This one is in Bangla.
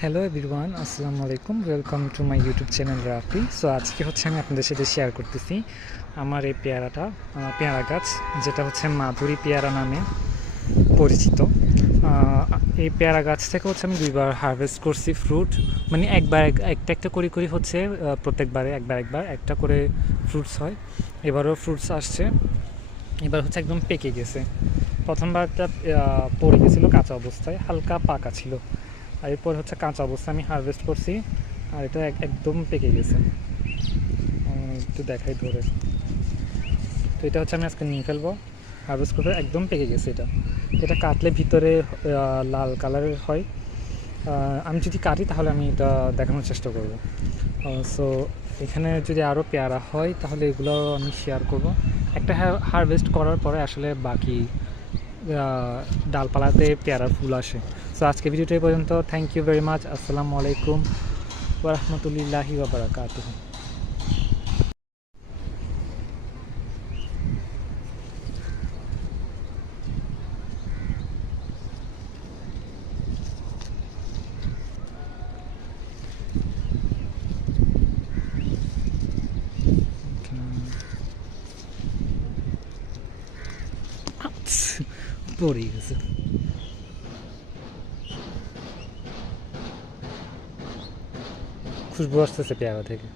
হ্যালো এভরিওয়ান, আসসালামু আলাইকুম। Welcome to my YouTube channel Rafi. So আজকে আমি আপনাদের সাথে শেয়ার করতেছি আমার এই পেয়ারা গাছ, যেটা মাধুরী পেয়ারা নামে পরিচিত। এই পেয়ারা গাছ থেকে আমি দুইবার হারভেস্ট করছি ফ্রুট, মানে একবার একটা একটা করে প্রত্যেকবারে একবার একটা করে ফ্রুটস হয়। এবারও ফ্রুটস আসছে। এবার একদম পেকে গেছে। প্রথমবারটা পড়ে গেছিলো কাঁচা অবস্থায়, হালকা পাকা ছিল। আর এরপর কাঁচা অবস্থা আমি হারভেস্ট করছি, আর এটা একদম পেকে গেছে। একটু দেখাই ধরে। তো এটা আমি আজকে নিয়ে ফেলবো, হারভেস্ট করে একদম পেকে গেছে। এটা কাটলে ভিতরে লাল কালারের হয়। আমি যদি কাটি তাহলে আমি এটা দেখানোর চেষ্টা করব। সো এখানে যদি আরও পেয়ারা হয় তাহলে এগুলো আমি শেয়ার করব। একটা হারভেস্ট করার পরে আসলে বাকি ডালপালাতে পেয়ারার ফুল আসে। সো আজকে ভিডিওটা এই পর্যন্ত। Thank you very much. আসসালামু আলাইকুম ওয়া রাহমাতুল্লাহি ওয়া বারাকাতুহু। পড়ে গেছে। খুশবু আসতেছে পেয়ারা থেকে।